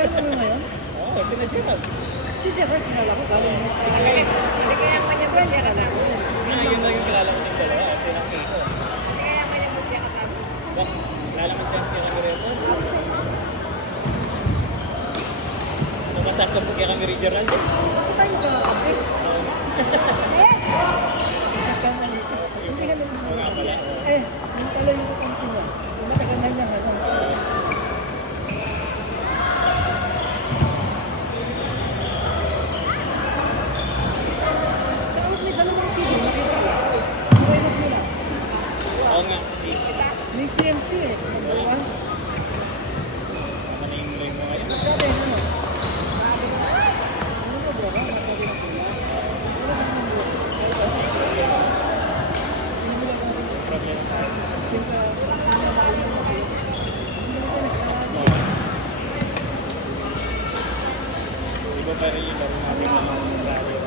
Kilala mo ngayon? Oo, sina Gerald. Si Gerald, kilala ko. Galing mo. Kasi kaya pa niya ba niya katapos? Yun lang yung kilala ko ng dalawa. Sila Kiko. Kaya pa niya ba niya katapos? Bak, kilala mo chance kaya kami rito? Kung masasabog kaya kami rin Gerald. Kasi tayo ka. Nagkamali. Hindi ka naman. Oo nga pala. Yung pala yung kanto niya. Yung matagal na niya. Tsaka may dalawang CD. Nakita ko. Iwainag nila. Oo nga, si May CMC eh. Diba? ano yung name mo ngayon? Sabi ano? Ano ba bro? Masabi na sila. Wala ka naman bro. Problem tayo. Di ba pa rin yung laro namin ng radio?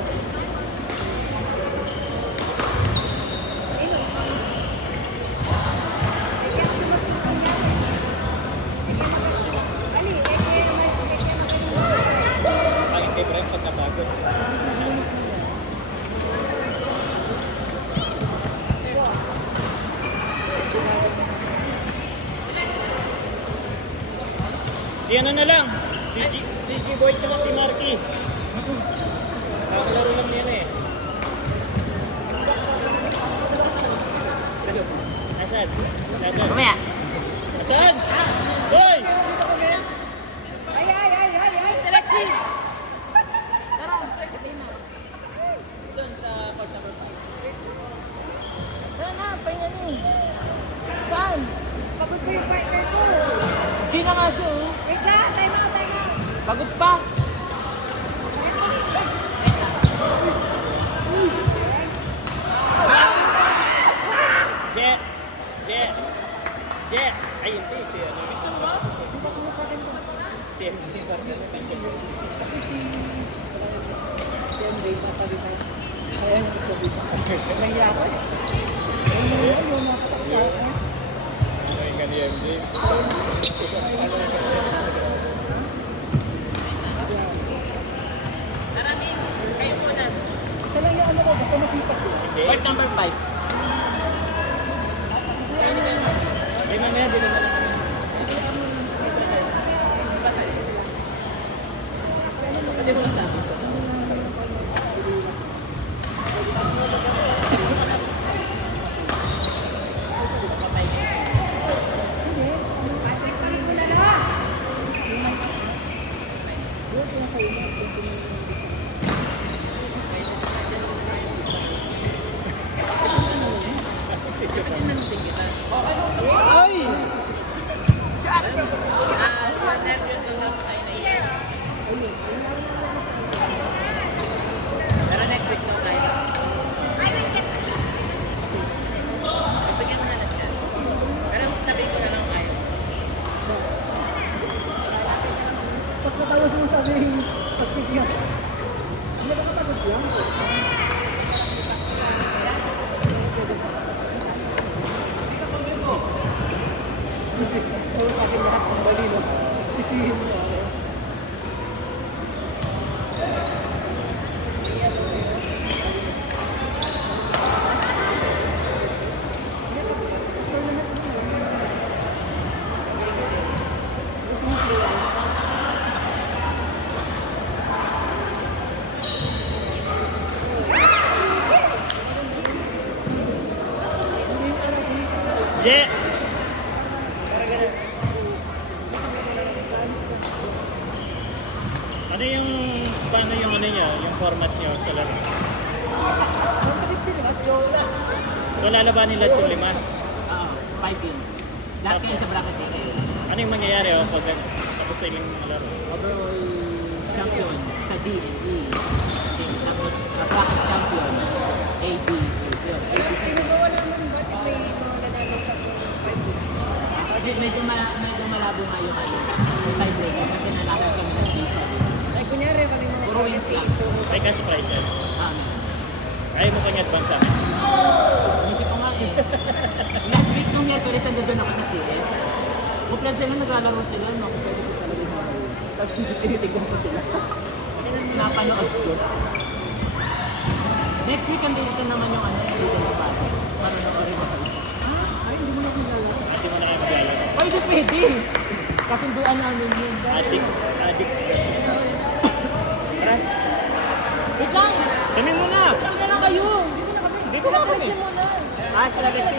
Pangit kay Brent pag napagod. Si ano na lang? Si G-Boy tsaka si Marky. Kakalaro lang yan eh. Nasaan? Nasaan? Mamaya. Nasaan? Boy! Ay! Alexi! Tara! Doon sa court number 5. Tara na, pahinga niyo. Saan? Pagod ko yung partner ko. Gina nga siya oh. Wait lang, time out. Pagod pa. Jet! Jet! Jet! Ay, hindi. Si ano? Hindi ko sa akin to. Si MJ Barber. Kasi si MJ, masabi tayo. Kaya yung sabi ko. Nahiya ako eh. Yung nakataka sa akin. Ay, nga ni MJ. Maraming. Kayo muna. Isa lang yung ano ko, basta masipag ko. Hindi. Court number 5. Ay, mamaya din naman. Pwede mo masabi. Ay! Nervous lang daw sa inyo. Pero next week daw tayo. Bigyan mo na lang siya. Pero sabihin ko na lang kayo. Pagkatawas mo sabihin, pagpigyan. Hindi ba kapagod lang? Oo, sa akin lahat ng bali, no? Sisihin mo ako. Jet! Ano yung, paano yung ano niya, yung format niyo sa laro? So lalabanin lahat yung 5? Oo, 5 yun. Lahat kayo sa bracket kayo. Ano yung mangyayari pag tapos na yung laro? Overall champion sa D and E. Tapos sa bracket champion, A, B, yun. A, B, C. Kasi medyo malabo nga yung ano, yung tiebreaker kasi nalakad kami ng D7. Ay, kunyari, pag yung Puro wins lang. May cash prize yan. Ah, Ayaw mo kanya advance sa akin. Isip ko nga eh. Last week nung Miyerkules, nandun ako sa CS. Uplan sila, naglalaro sila, no? Pwede ko talaga Tapos tinitignan ko sila. Napanood ko. Next week, dito naman yung ano, yung Little Bata. Marunong ako. Ay, hindi mo na kilala. Hindi mo na yan maglalaro. Ay, di pwede! Kasunduan namin yun. Addicts versus. Tara, Wait lang! kami muna! Saan na kayo? Dito na kami. Ah, sila Lexi.